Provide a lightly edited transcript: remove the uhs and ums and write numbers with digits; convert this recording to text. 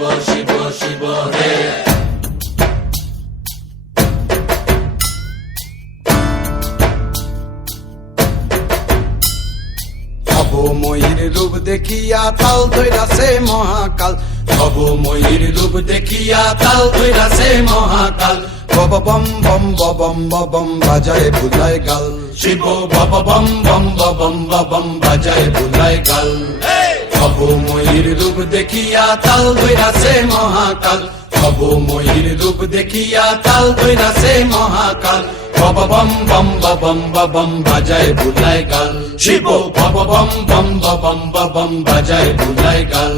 শিব শিব শিব হে। ভবময়ীর রূপ দেখিয়া তাল ধৈরাছে মহাকাল, ভবময়ীর রূপ দেখিয়া তাল ধইরাছে মহাকাল। বব বম বম বম বম বাজায় বুলায় গাল, শিব বব বম বম বম বম বাজায় বুলায় গাল। ভবময়ীর রূপ দেখিয়া তাল ধইরাছে মহাকাল, ভবময়ীর রূপ দেখিয়া তাল ধইরাছে মহাকাল। বব বম বম বম বাজায় বুলায় গাল, শিব বব বম বম বম বাজায় বুলায় গাল।